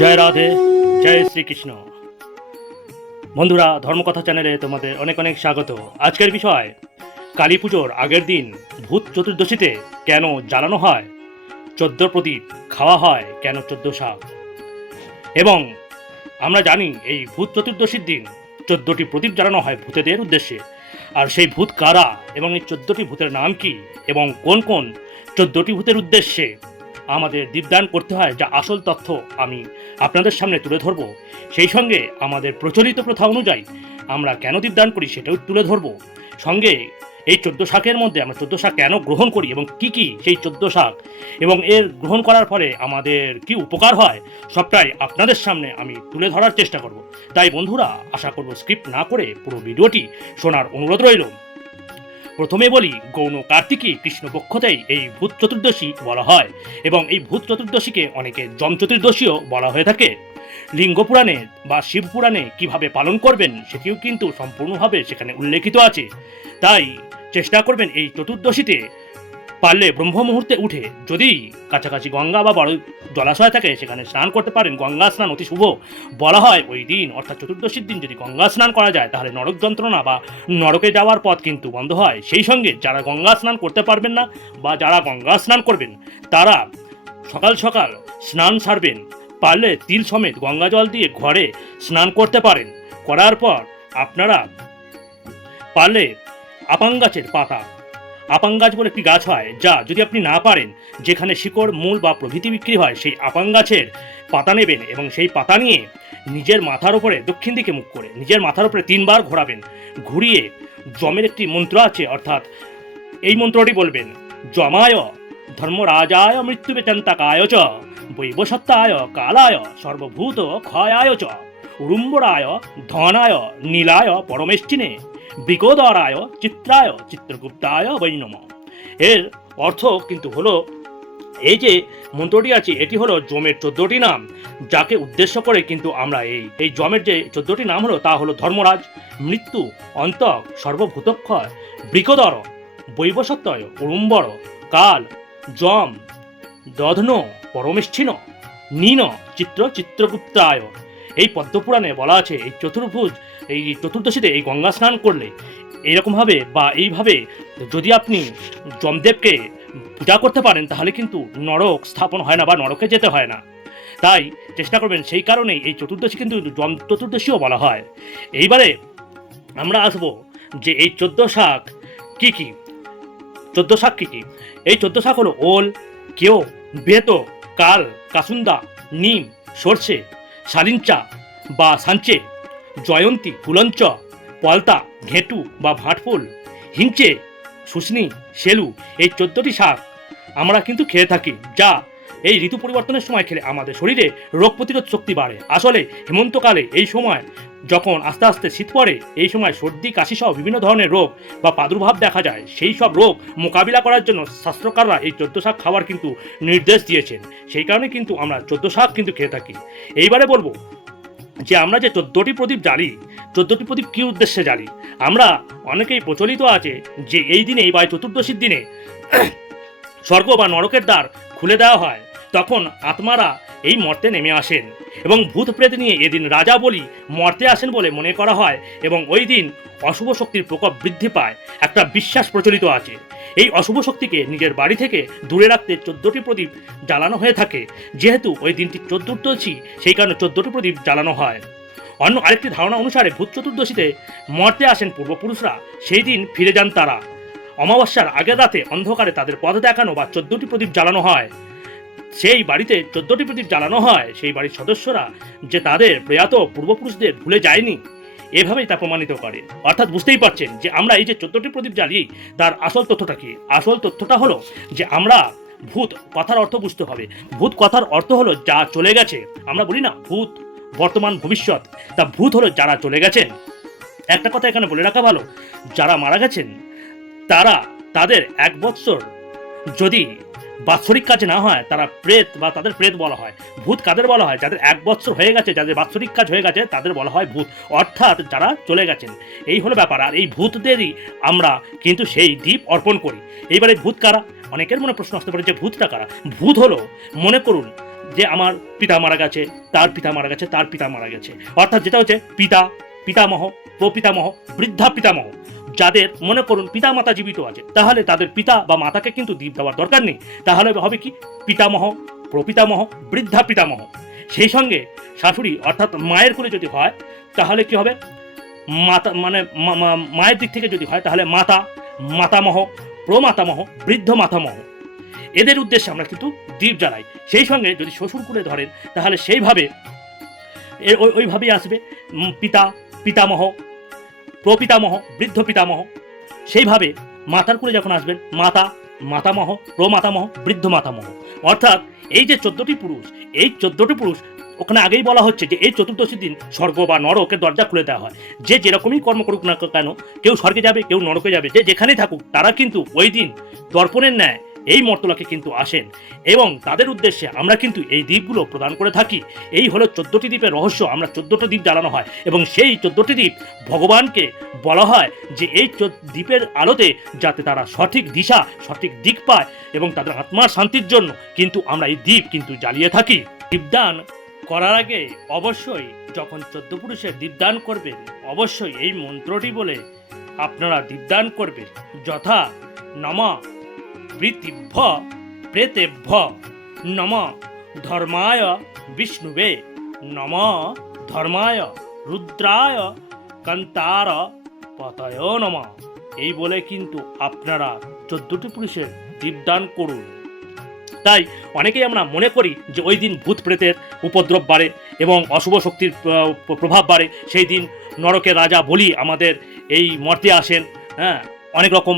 জয় রাধে, জয় শ্রীকৃষ্ণ। বন্ধুরা, ধর্মকথা চ্যানেলে তোমাদের অনেক অনেক স্বাগত। আজকের বিষয়, কালী পুজোর আগের দিন ভূত চতুর্দশীতে কেন জ্বালানো হয়? চোদ্দ প্রদীপ খাওয়া হয় কেন চোদ্দ শাক এবং আমরা জানি এই ভূত চতুর্দশীর দিন চোদ্দটি প্রদীপ জ্বালানো হয় ভূতেদের উদ্দেশ্যে। আর সেই ভূত কারা এবং এই চোদ্দটি ভূতের নাম কি এবং কোন কোন চোদ্দটি ভূতের উদ্দেশ্যে আমাদের দীপদান করতে হয় যা আসল তথ্য আমি আপনাদের সামনে তুলে ধরব। সেই সঙ্গে আমাদের প্রচলিত প্রথা অনুযায়ী আমরা কেন দীপদান করি সেটাও তুলে ধরব। সঙ্গে এই চোদ্দ শাকের মধ্যে আমরা চোদ্দ শাক কেন গ্রহণ করি এবং কি কি সেই চোদ্দ শাক এবং এর গ্রহণ করার ফলে আমাদের কি উপকার হয় সবটাই আপনাদের সামনে আমি তুলে ধরার চেষ্টা করব। তাই বন্ধুরা, আশা করব স্ক্রিপ্ট না করে পুরো ভিডিওটি শোনার অনুরোধ রইল। প্রথমে বলি গৌণ কার্তিকী কৃষ্ণপক্ষতেই এই ভূত চতুর্দশী বলা হয় এবং এই ভূত চতুর্দশীকে অনেকে যম চতুর্দশীও বলা হয়ে থাকে। লিঙ্গ পুরাণে বা শিব পুরাণে কীভাবে পালন করবেন সেটিও কিন্তু সম্পূর্ণভাবে সেখানে উল্লেখিত আছে। তাই চেষ্টা করবেন এই চতুর্দশীতে পারলে ব্রহ্ম মুহূর্তে উঠে যদি কাছাকাছি গঙ্গা বা বড় জলাশয় থাকে, সেখানে স্নান করতে পারেন। গঙ্গা স্নান অতি শুভ। বলা হয় ওই দিন, অর্থাৎ চতুর্দশীর দিন, যদি গঙ্গা স্নান করা যায়, তাহলে নরক যন্ত্রণা বা নরকে যাওয়ার পথ কিন্তু বন্ধ হয়। সেই সঙ্গে যারা গঙ্গা স্নান করতে পারবেন না বা যারা গঙ্গা স্নান করবেন, তারা সকাল সকাল স্নান সারবেন। পারলে তিল সমেত গঙ্গা জল দিয়ে ঘরে স্নান করতে পারেন। করার পর আপনারা পারলে আপাং গাছের পাতা আপাং গাছ বলে একটি গাছ হয়, যা যদি আপনি না পারেন, যেখানে শিকড়, মূল বা প্রভৃতি বিক্রি হয়, সেই আপাং গাছের পাতা নেবেন এবং সেই পাতা নিয়ে নিজের মাথার উপরে দক্ষিণ দিকে মুখ করে, নিজের মাথার উপরে তিনবার ঘোরাবেন। ঘুরিয়ে জমের একটি মন্ত্র আছে, অর্থাৎ এই মন্ত্রটি বলবেন, জমায় ধর্মরাজায় মৃত্যু বেচান্তাকায় চ বৈবসত্তায় কালায় সর্বভূত ক্ষয়ায় চ উড়ুম্বরায় ধনায় নীলায় পরমেষ্টিনে। বিকোদরায় চিত্রায়, চিত্রগুপ্তায় বৈনম। এর অর্থ কিন্তু হলো, এই যে মন্ত্রটি আছে, এটি হলো জমের চোদ্দটি নাম, যাকে উদ্দেশ্য করে কিন্তু আমরা এই। এই জমের যে চোদ্দটি নাম হলো, তা হলো ধর্মরাজ, মৃত্যু, অন্ত, সর্বভূতক্ষয় বৃকদর বৈবসত্যয় উড়ুম্বর কাল, যম, দধন, পরমেষ্ঠিন, নীন, চিত্র, চিত্রগুপ্তায়। এই পদ্মপুরাণে বলা আছে, এই চতুর্ভুজ, এই চতুর্দশীতে এই গঙ্গা স্নান করলে এইরকমভাবে বা এইভাবে যদি আপনি যমদেবকে পূজা করতে পারেন, তাহলে কিন্তু নরক স্থাপন হয় না বা নরকে যেতে হয় না। তাই চেষ্টা করবেন সেই কারণেই এই চতুর্দশী কিন্তু যম চতুর্দশীও বলা হয়। এইবারে আমরা আসব যে এই চোদ্দ শাক কী কী? চোদ্দ শাক কী কী? এই চোদ্দ শাক হলো ওল কেও বেত, কাল, কাসুন্দা, নিম, সর্ষে শালিঞ্চা বা সাঞ্চে, জয়ন্তী, ফুলঞ্চ, পলতা, ঘেঁটু বা ভাটফুল, হিঞ্চে শুশনি সেলু, এই চোদ্দটি শাক আমরা কিন্তু খেয়ে থাকি, যা এই ঋতু পরিবর্তনের সময় খেলে আমাদের শরীরে রোগ প্রতিরোধ শক্তি বাড়ে। আসলে হেমন্তকালে এই সময় যখন আস্তে আস্তে শীত পড়ে, এই সময় সর্দি কাশি সহ বিভিন্ন ধরনের রোগ বা প্রাদুর্ভাব দেখা যায়। সেই সব রোগ মোকাবিলা করার জন্য শাস্ত্রকাররা এই চোদ্দ শাক খাওয়ার কিন্তু নির্দেশ দিয়েছেন। সেই কারণে কিন্তু আমরা চোদ্দ শাক কিন্তু খেয়ে থাকি। এইবারে বলব যে আমরা যে চোদ্দটি প্রদীপ জ্বালি, চোদ্দটি প্রদীপ কী উদ্দেশ্যে জ্বালি? আমরা অনেকেই প্রচলিত আছে যে এই দিনে বা চতুর্দশীর দিনে স্বর্গ বা নরকের দ্বার খুলে দেওয়া হয়। তখন আত্মারা এই মর্তে নেমে আসেন এবং ভূত প্রেত নিয়ে এদিন রাজা বলি মর্তে আসেন বলে মনে করা হয় এবং ওই দিন অশুভ শক্তির প্রকোপ বৃদ্ধি পায়। একটা বিশ্বাস প্রচলিত আছে। এই অশুভ শক্তিকে নিজের বাড়ি থেকে দূরে রাখতে চোদ্দটি প্রদীপ জ্বালানো হয়ে থাকে। যেহেতু ওই দিনটি চোদ্দোদশী সেই কারণে চোদ্দটি প্রদীপ জ্বালানো হয়। অন্য আরেকটি ধারণা অনুসারে ভূত চতুর্দশীতে মর্তে আসেন পূর্বপুরুষরা, সেই দিন ফিরে যান তারা। অমাবস্যার আগের রাতে অন্ধকারে তাদের পথ দেখানো বা চোদ্দটি প্রদীপ জ্বালানো হয়। সেই বাড়িতে চোদ্দটি প্রদীপ জ্বালানো হয়। সেই বাড়ির সদস্যরা যে তাদের প্রয়াত পূর্বপুরুষদের ভুলে যায়নি, এভাবেই তা প্রমাণিত করে। অর্থাৎ বুঝতেই পারছেন যে আমরা এই যে চোদ্দটি প্রদীপ জ্বালি তার আসল তথ্যটা কি? আসল তথ্যটা হলো যে আমরা ভূত কথার অর্থ বুঝতে হবে। ভূত কথার অর্থ হলো যা চলে গেছে। আমরা বলি না ভূত, বর্তমান ভবিষ্যৎ। তা ভূত হলো যারা চলে গেছেন। একটা কথা এখানে বলে রাখা ভালো, যারা মারা গেছেন, তারা তাদের এক বৎসর যদি বাৎসরিক কাজ না হয়, তারা প্রেত বা তাদের প্রেত বলা হয়। ভূত কাদের বলা হয়? যাদের এক বছর হয়ে গেছে, যাদের বাৎসরিক কাজ হয়ে গেছে, তাদের বলা হয় ভূত। অর্থাৎ যারা চলে গেছেন। এই হলো ব্যাপার। আর এই ভূতদেরই আমরা কিন্তু সেই দ্বীপ অর্পণ করি। এইবারে ভূত কারা? অনেকের মনে প্রশ্ন আসতে পারে যে ভূতটা কারা? ভূত হলো, মনে করুন যে আমার পিতা মারা গেছে, তার পিতা মারা গেছে, তার পিতা মারা গেছে। অর্থাৎ যেটা হচ্ছে পিতা, পিতামহ, প্রপিতামহ, বৃদ্ধা পিতামহ। যাদের মনে করুন পিতা মাতা জীবিত আছে, তাহলে তাদের পিতা বা মাতাকে কিন্তু দ্বীপ দেওয়ার দরকার নেই। তাহলে হবে কি? পিতামহ, প্রপিতামহ, বৃদ্ধা পিতামহ। সেই সঙ্গে শাশুড়ি, অর্থাৎ মায়ের কোলে যদি হয়, তাহলে কি হবে? মাতা মানে মায়ের দিক থেকে যদি হয়, তাহলে মাতা, মাতামহ, প্রমাতামহ, বৃদ্ধ মাতামহ। এদের উদ্দেশ্যে আমরা কিন্তু দ্বীপ জ্বালাই সেই সঙ্গে যদি শ্বশুর কুলে ধরেন, তাহলে সেইভাবে ওইভাবেই আসবে। পিতা, পিতামহ প্রপিতামহ, বৃদ্ধ পিতামহ, সেইভাবে মাতার কুলে যখন আসবেন, মাতা, মাতামহ, প্রমাতামহ, বৃদ্ধ মাতামহ। অর্থাৎ এই যে চোদ্দটি পুরুষ, এই চোদ্দটি পুরুষ, ওখানে আগেই বলা হচ্ছে যে এই চতুর্দশী দিন স্বর্গ বা নরকের দরজা খুলে দেওয়া হয়। যে যেরকমই কর্ম করুক না কেন, কেউ স্বর্গে যাবে, কেউ নরকে যাবে, যে যেখানেই থাকুক, তারা কিন্তু ওই দিন দর্পণের ন্যায় এই মর্তলাকে কিন্তু আসেন। এবং তাদের উদ্দেশ্যে আমরা কিন্তু এই দ্বীপগুলো প্রদান করে থাকি। এই হলো চোদ্দটি দ্বীপের রহস্য আমরা চোদ্দটি দ্বীপ জ্বালানো হয়। এবং সেই চোদ্দটি দ্বীপ ভগবানকে বলা হয় যে এই দ্বীপের আলোতে যাতে তারা সঠিক দিশা, সঠিক দিক পায় এবং তাদের আত্মার শান্তির জন্য কিন্তু আমরা এই দ্বীপ কিন্তু জ্বালিয়ে থাকি। দীপদান করার আগে অবশ্যই যখন চোদ্দ পুরুষের দীপদান করবেন, অবশ্যই এই মন্ত্রটি বলে আপনারা দীপদান করবেন। যথা নমা প্রীতিভ্য, প্রেতেভ্য, নম ধর্মায় বিষ্ণুবে, নম ধর্মায় রুদ্রায় কান্তার পতয় নম। এই বলে কিন্তু আপনারা চোদ্দটি পুরুষের দীপদান করুন। তাই অনেকেই আমরা মনে করি যে ওই দিন ভূত প্রেতের উপদ্রব বাড়ে এবং অশুভ শক্তির প্রভাব বাড়ে। সেই দিন নরকের রাজা বলি আমাদের এই মর্তে আসেন হ্যাঁ। অনেক রকম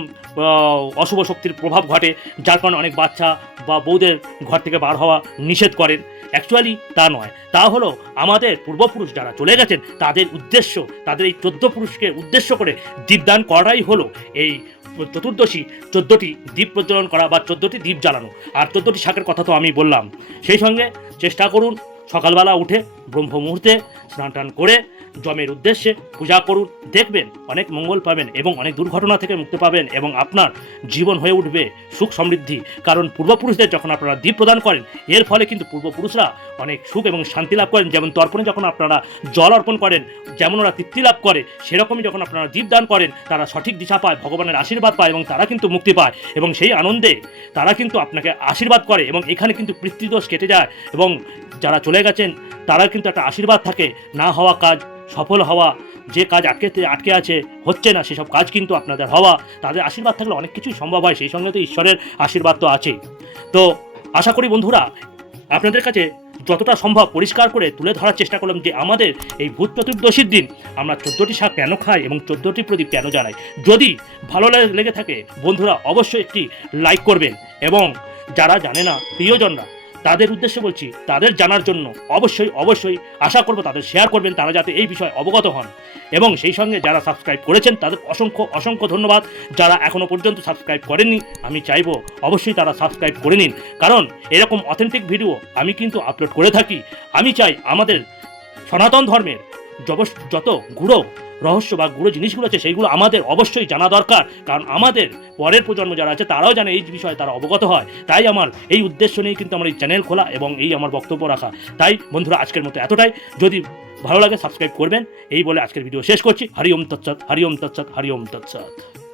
অশুভ শক্তির প্রভাব ঘটে, যার কারণে অনেক বাচ্চা বা বউদের ঘর থেকে বার হওয়া নিষেধ করেন। অ্যাকচুয়ালি তা নয়। তা হলো আমাদের পূর্বপুরুষ যারা চলে গেছেন, তাদের উদ্দেশ্য, তাদের এই চোদ্দ পুরুষকে উদ্দেশ্য করে দীপদান করাই হলো এই চতুর্দশী, চোদ্দোটি দ্বীপ প্রজ্বলন করা বা চোদ্দোটি দ্বীপ জ্বালানো। আর চোদ্দোটি শাকের কথা তো আমি বললাম। সেই সঙ্গে চেষ্টা করুন, সকালবেলা উঠে ব্রহ্ম মুহূর্তে স্নান টান করে জমের উদ্দেশ্যে পূজা করুন, দেখবেন অনেক মঙ্গল পাবেন এবং অনেক দুর্ঘটনা থেকে মুক্তি পাবেন এবং আপনার জীবন হয়ে উঠবে সুখ সমৃদ্ধি। কারণ পূর্বপুরুষদের যখন আপনারা দ্বীপ প্রদান করেন, এর ফলে কিন্তু পূর্বপুরুষরা অনেক সুখ এবং শান্তি লাভ করেন। যেমন তর্পণে যখন আপনারা জল অর্পণ করেন, যেমন ওরা তৃপ্তি লাভ করে, সেরকমই যখন আপনারা দ্বীপ দান করেন, তারা সঠিক দিশা পায়, ভগবানের আশীর্বাদ পায় এবং তারা কিন্তু মুক্তি পায় এবং সেই আনন্দে তারা কিন্তু আপনাকে আশীর্বাদ করে এবং এখানে কিন্তু পিতৃদোষ কেটে যায় এবং যারা চলে গেছেন, তারা কিন্তু একটা আশীর্বাদ থাকে। না হওয়া কাজ সফল হওয়া, যে কাজ আটকে আটকে আছে, হচ্ছে না, সেসব কাজ কিন্তু আপনাদের হওয়া, তাদের আশীর্বাদ থাকলে অনেক কিছুই সম্ভব হয়, সেই সঙ্গে তো ঈশ্বরের আশীর্বাদ তো আছেই। তো আশা করি বন্ধুরা, আপনাদের কাছে যতটা সম্ভব পরিষ্কার করে তুলে ধরার চেষ্টা করলাম যে আমাদের এই ভূত চতুর্দশীর দিন আমরা চোদ্দোটি শাক কেন খাই এবং চোদ্দোটি প্রদীপ কেন জ্বালাই। যদি ভালো লেগে থাকে, বন্ধুরা অবশ্যই একটি লাইক করবেন এবং যারা জানে না, প্রিয়জনরা তাদের উদ্দেশ্যে বলছি, তাদের জানার জন্য অবশ্যই অবশ্যই আশা করব তাদের শেয়ার করবেন, তারা যাতে এই বিষয়ে অবগত হন। এবং সেই সঙ্গে যারা সাবস্ক্রাইব করেছেন, তাদের অসংখ্য অসংখ্য ধন্যবাদ। যারা এখনও পর্যন্ত সাবস্ক্রাইব করেননি, আমি চাইব অবশ্যই তারা সাবস্ক্রাইব করে নিন। কারণ এরকম অথেন্টিক ভিডিও আমি কিন্তু আপলোড করে থাকি। আমি চাই আমাদের সনাতন ধর্মের যত গুঁড়ো রহস্য বা গুঁড়ো জিনিসগুলো আছে, সেইগুলো আমাদের অবশ্যই জানা দরকার। কারণ আমাদের পরের প্রজন্ম যারা আছে, তারাও জানে এই বিষয়ে তারা অবগত হয়। তাই আমার এই উদ্দেশ্য নিয়েই কিন্তু আমার এই চ্যানেল খোলা এবং এই আমার বক্তব্য রাখা। তাই বন্ধুরা, আজকের মতো এতটাই। যদি ভালো লাগে, সাবস্ক্রাইব করবেন। এই বলে আজকের ভিডিও শেষ করছি। হরিওম তৎসৎ, হরি ওম তৎসৎ, হরি ওম তৎসৎ।